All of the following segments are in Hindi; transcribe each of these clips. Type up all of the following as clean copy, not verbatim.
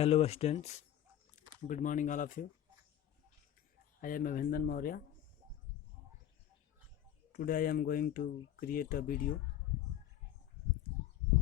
Hello students, good morning all of you. I am Abhindan Maurya. Today I am going to create a video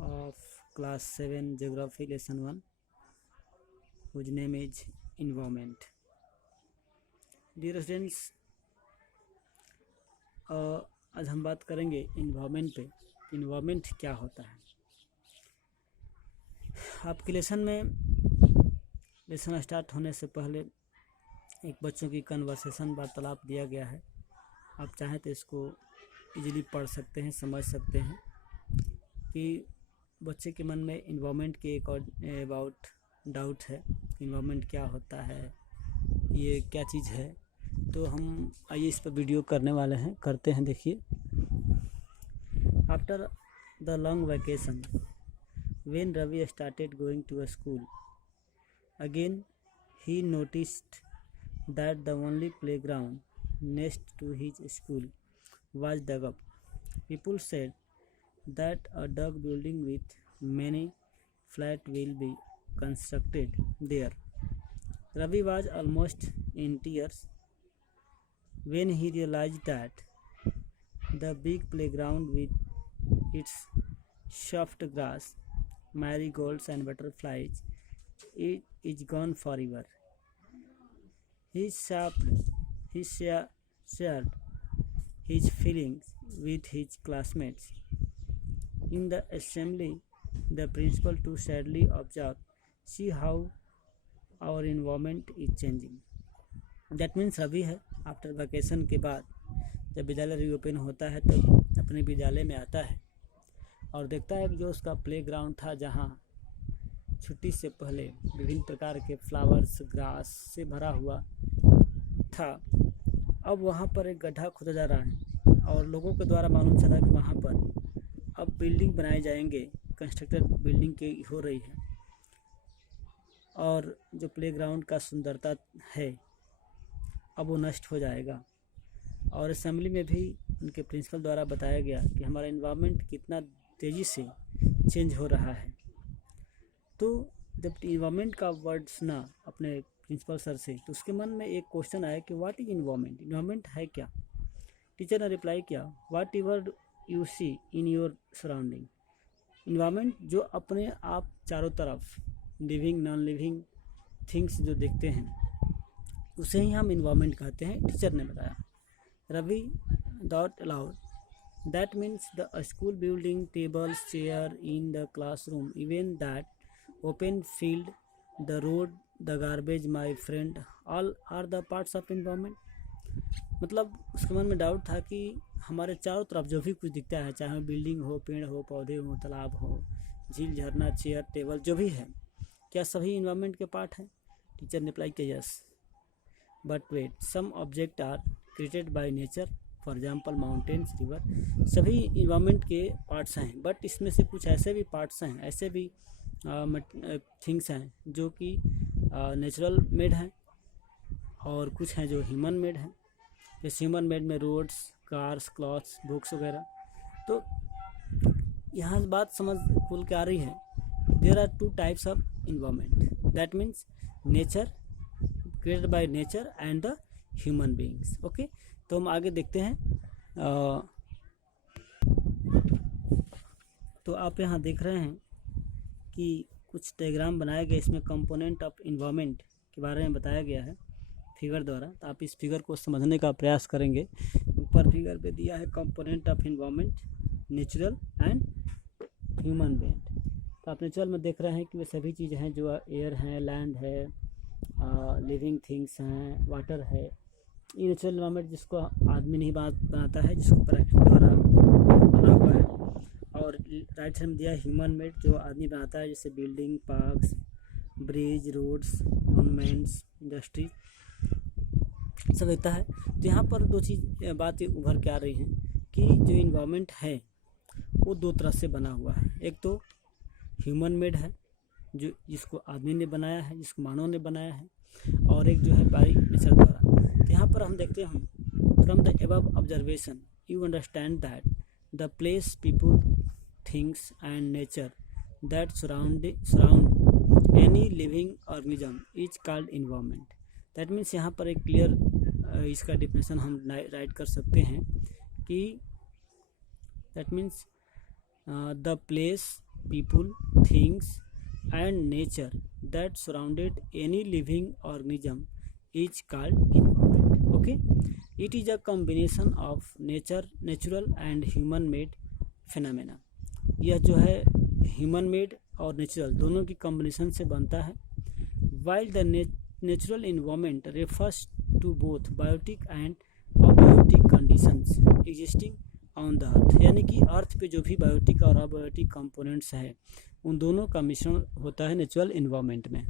of class 7 geography lesson 1 whose name is environment. Dear students, आज हम बात करेंगे इन्वायरमेंट पे। इन्वायरमेंट क्या होता है। आपके लेसन स्टार्ट होने से पहले एक बच्चों की कन्वर्सेशन वार्तालाप दिया गया है। आप चाहें तो इसको इजीली पढ़ सकते हैं, समझ सकते हैं कि बच्चे के मन में इन्वायरमेंट के एक और अबाउट डाउट है। इन्वायरमेंट क्या होता है, ये क्या चीज़ है। तो हम आइए इस पर वीडियो करने वाले हैं, करते हैं। देखिए, after the long vacation when Ravi started going to a school again, he noticed that the only playground next to his school was dug up. People said that a dug building with many flats will be constructed there. Ravi was almost in tears when he realized that the big playground with its soft grass, marigolds and butterflies, it is gone forever. He shared his feelings with his classmates. In the assembly, the principal too sadly observed, "See how our environment is changing." That means अभी है, आफ्टर वैकेशन के बाद जब विद्यालय रीओपन होता है तब अपने विद्यालय में आता है और देखता है कि जो उसका प्लेग्राउंड था, जहाँ छुट्टी से पहले विभिन्न प्रकार के फ्लावर्स, ग्रास से भरा हुआ था, अब वहाँ पर एक गड्ढा खोदा जा रहा है और लोगों के द्वारा मालूम चला कि वहाँ पर अब बिल्डिंग बनाए जाएंगे, कंस्ट्रक्टेड बिल्डिंग की हो रही है और जो प्लेग्राउंड का सुंदरता है अब वो नष्ट हो जाएगा। और असेंबली में भी उनके प्रिंसिपल द्वारा बताया गया कि हमारा इन्वायरमेंट कितना तेज़ी से चेंज हो रहा है। तो जब इन्वायरमेंट का वर्ड सुना अपने प्रिंसिपल सर से, तो उसके मन में एक क्वेश्चन आया कि व्हाट इज इन्वायरमेंट, इन्वायरमेंट है क्या। टीचर ने रिप्लाई किया, whatever you see in your surrounding. Environment जो अपने आप चारों तरफ लिविंग नॉन लिविंग थिंग्स जो देखते हैं उसे ही हम इन्वायरमेंट कहते हैं, टीचर ने बताया। Ravi thought aloud. That means the school building, tables, chair in the classroom, even that open field, the road, the garbage, my friend, all are the parts of environment. मतलब उसके मन में डाउट था कि हमारे चारों तरफ जो भी कुछ दिखता है, चाहे बिल्डिंग हो, पेड़ हो, पौधे हो, तालाब हो, झील, झरना, चेयर, टेबल, जो भी है, क्या सभी इन्वायरमेंट के पार्ट हैं। टीचर ने रिप्लाई किया, yes, but wait, some object are created by nature, for example mountains, river, सभी इन्वायरमेंट के पार्ट्स हैं, बट इसमें से कुछ ऐसे भी पार्ट्स हैं, ऐसे भी थिंग्स हैं जो कि नेचुरल मेड हैं और कुछ हैं जो ह्यूमन मेड हैं। जैसे ह्यूमन मेड में रोड्स, कार्स, क्लॉथ्स, बुक्स वगैरह। तो यहाँ बात समझ खुल के आ रही है, there are two types of environment, that means nature, created by nature and the human beings. Okay, तो हम आगे देखते हैं। तो आप यहाँ देख रहे हैं कि कुछ डायग्राम बनाया गया, इसमें कंपोनेंट ऑफ इन्वायरमेंट के बारे में बताया गया है फिगर द्वारा। तो आप इस फिगर को समझने का प्रयास करेंगे। ऊपर फिगर पे दिया है component of environment, natural and human being. तो आप नेचुरल में देख रहे हैं कि वे सभी चीज़ें हैं जो एयर है, लैंड है, लिविंग थिंग्स हैं, वाटर है। ये नेचुरल इन्वायरमेंट जिसको आदमी नहीं बनाता है, जिसको प्रकृति द्वारा बना हुआ है। और राइट साइड में दिया है ह्यूमन मेड, जो आदमी बनाता है, जैसे building, parks, bridge, roads, monuments, industry, सब रहता है। तो यहाँ पर दो बातें उभर के आ रही हैं कि जो इन्वायरमेंट है वो दो तरह से बना हुआ है। एक तो ह्यूमन मेड है, जो जिसको आदमी ने बनाया है, जिसको मानव ने बनाया है, और एक जो है बाई नेचर द्वारा। तो यहाँ पर हम देखते हैं, from the above observation you understand that the place, people, things and nature that surround any living organism is called environment. That means यहाँ पर एक क्लियर इसका डिफिनेशन हम राइट कर सकते हैं कि that means the place, people, things and nature that surrounded any living organism is called environment. Okay, it is a combination of natural and human made phenomena. यह जो है ह्यूमन मेड और नेचुरल दोनों की कॉम्बिनेशन से बनता है। While the natural environment refers to both biotic and abiotic conditions existing on the earth, यानी कि अर्थ पे जो भी बायोटिक और अबायोटिक कंपोनेंट्स है उन दोनों का मिश्रण होता है नेचुरल इन्वायरमेंट में।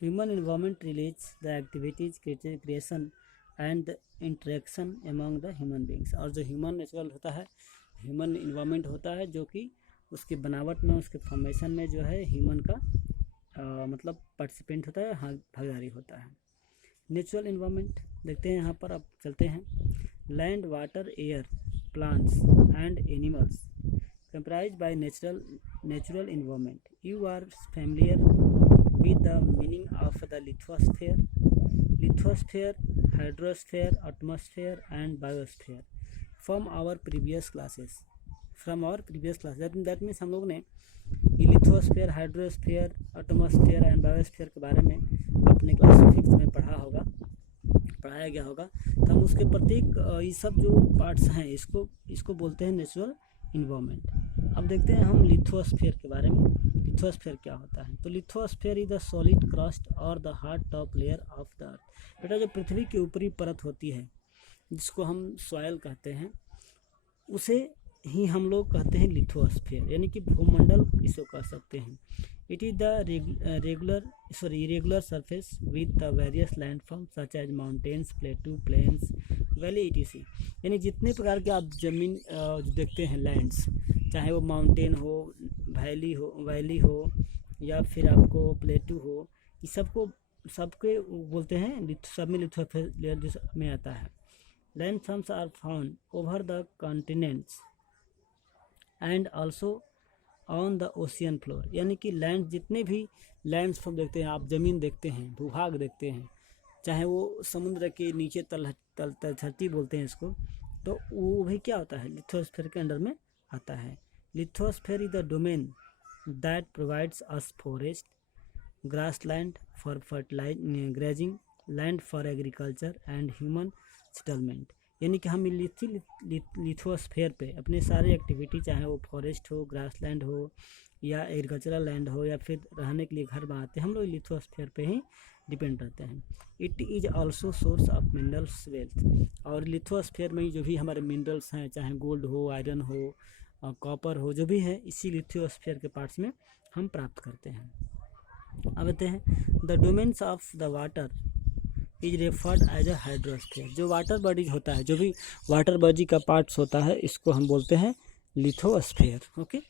Human environment relates the activities, creation and the interaction among the human beings. और जो ह्यूमन नेचुरल होता है, ह्यूमन इन्वायरमेंट होता है जो कि उसकी बनावट में, उसके फॉर्मेशन में जो है ह्यूमन का मतलब पार्टिसिपेंट होता है, हाँ भागीदारी होता है। नेचुरल इन्वायरमेंट देखते हैं यहाँ पर, अब चलते हैं। Land, water, air, plants and animals comprise by natural environment. You are familiar with the meaning of the lithosphere, hydrosphere, atmosphere and biosphere from our previous classes. That means हम लोग ने lithosphere, hydrosphere, atmosphere and biosphere के बारे में अपने क्लास 6 में पढ़ाया गया होगा। तो हम उसके प्रत्येक ये सब जो पार्ट्स हैं इसको बोलते हैं नेचुरल इन्वायरमेंट। अब देखते हैं हम लिथोस्फेयर के बारे में। लिथोस्फेयर क्या होता है? तो lithosphere is the solid crust और the hard top layer of the earth. बेटा जो पृथ्वी की ऊपरी परत होती है जिसको हम सॉयल कहते हैं, उसे ही हम लोग कहते हैं लिथोस्फेयर, यानी कि भूमंडल इसको कह सकते हैं। It is the irregular surface with the various landforms such as mountains, plateau, plains, valley etc। यानी जितने प्रकार के आप जमीन जो देखते हैं लैंड्स, चाहे वो माउंटेन हो, वैली हो या फिर आपको प्लेटू हो, ये सबके बोलते हैं, सब में लिथोस्फेयर लेयर में आता है। Landforms are found over the continents and also on the ocean floor, यानी कि लैंड, जितने भी लैंड्स फॉर्म देखते हैं आप, ज़मीन देखते हैं, भूभाग देखते हैं, चाहे वो समुद्र के नीचे तलछटी बोलते हैं इसको, तो वो भी क्या होता है, लिथोस्फेयर के अंडर में आता है। Lithosphere is the domain that provides us forest, grassland for grazing, land for agriculture and human settlement. यानी कि हम लिथोस्फेयर पे अपने सारे एक्टिविटी, चाहे वो फॉरेस्ट हो, ग्रासलैंड हो या एग्रीकल्चरल लैंड हो या फिर रहने के लिए घर बनाते हैं, हम लोग लिथोस्फेयर पे ही डिपेंड रहते हैं। It is also source of minerals wealth. और लिथोस्फेयर में जो भी हमारे मिनरल्स हैं, चाहे गोल्ड हो, आयरन हो, कॉपर हो, जो भी है इसी लिथोस्फेयर के पार्ट्स में हम प्राप्त करते हैं। अब आते हैं the domains of the water is referred as a hydrosphere. जो वाटर बॉडीज होता है, जो भी वाटर बॉडी का पार्ट्स होता है, इसको हम बोलते हैं lithosphere. Okay,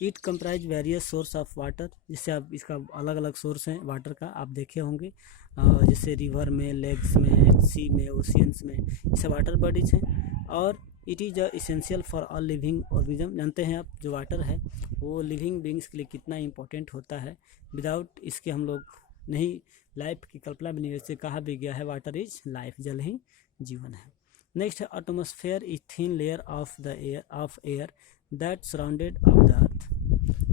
it comprise various source of water, जिससे आप इसका अलग अलग सोर्स हैं वाटर का, आप देखे होंगे, जैसे रिवर में, लेक्स में, सी में, ओशियंस में, ये सब वाटर बॉडीज हैं। और it is essential for all living organism. जानते हैं आप, जो वाटर है वो लिविंग बींग्स के लिए कितना इंपॉर्टेंट होता है। विदाउट इसके हम लोग नहीं, लाइफ की कल्पना भी नहीं। वैसे कहा भी गया है वाटर इज लाइफ, जल ही जीवन है। नेक्स्ट है atmosphere is thin layer of air that surrounded of the earth.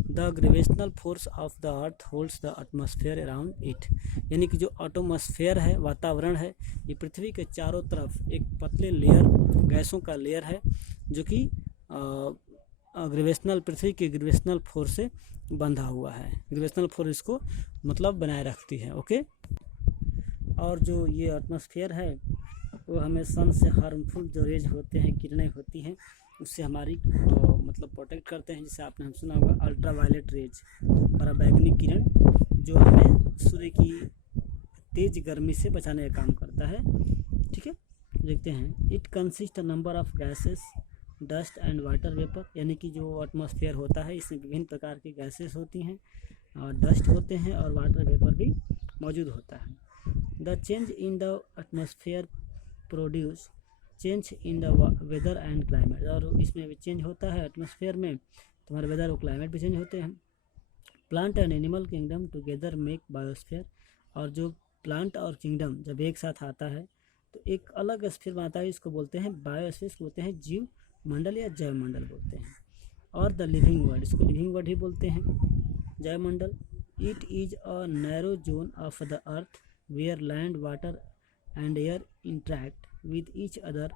The gravitational force of the earth holds the atmosphere around it. यानी कि जो एटमॉस्फेयर है, वातावरण है, ये पृथ्वी के चारों तरफ एक पतले लेयर, गैसों का लेयर है, जो कि पृथ्वी के ग्रेविटेशनल फोर्स से बंधा हुआ है। ग्रेविटेशनल फोर्स इसको मतलब बनाए रखती है। ओके, और जो ये एटमॉस्फेयर है वो हमें सन से हार्मफुल जो रेज होते हैं, किरणें होती हैं, उससे हमारी मतलब प्रोटेक्ट करते हैं। जैसे आपने हम सुना होगा अल्ट्रा वायलेट रेज, पराबैंगनी किरण, जो हमें सूर्य की तेज गर्मी से बचाने का काम करता है। ठीक है, देखते हैं। It consist a number of gases, dust and water vapour. यानी कि जो एटमॉस्फेयर होता है इसमें विभिन्न प्रकार की गैसेस होती हैं, और डस्ट होते हैं, और वाटर वेपर भी मौजूद होता है। The change in the atmosphere produce change in the weather and climate. और इसमें भी चेंज होता है एटमॉस्फेयर में, तुम्हारे वेदर और क्लाइमेट भी चेंज होते हैं। Plant and animal kingdom together make biosphere. और जो प्लांट और किंगडम जब एक साथ आता है तो एक अलग स्फीयर बनाता है, इसको बोलते हैं बायोस्फीयर, इसको बोलते हैं जीव मंडल या जैव मंडल बोलते हैं। और द लिविंग वर्ल्ड, इसको लिविंग वर्ल्ड ही बोलते हैं, जैव मंडल। It is a narrow zone of the earth where land water and air interact with each other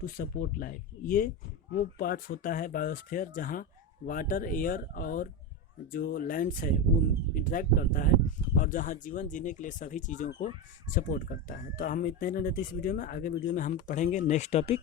to support life. ये वो पार्ट्स होता है बायोस्फीयर जहाँ वाटर, एयर और जो लैंड्स है वो इंटरेक्ट करता है और जहाँ जीवन जीने के लिए सभी चीज़ों को सपोर्ट करता है। तो हम इतने रहते इस वीडियो में, आगे वीडियो में हम पढ़ेंगे नेक्स्ट टॉपिक।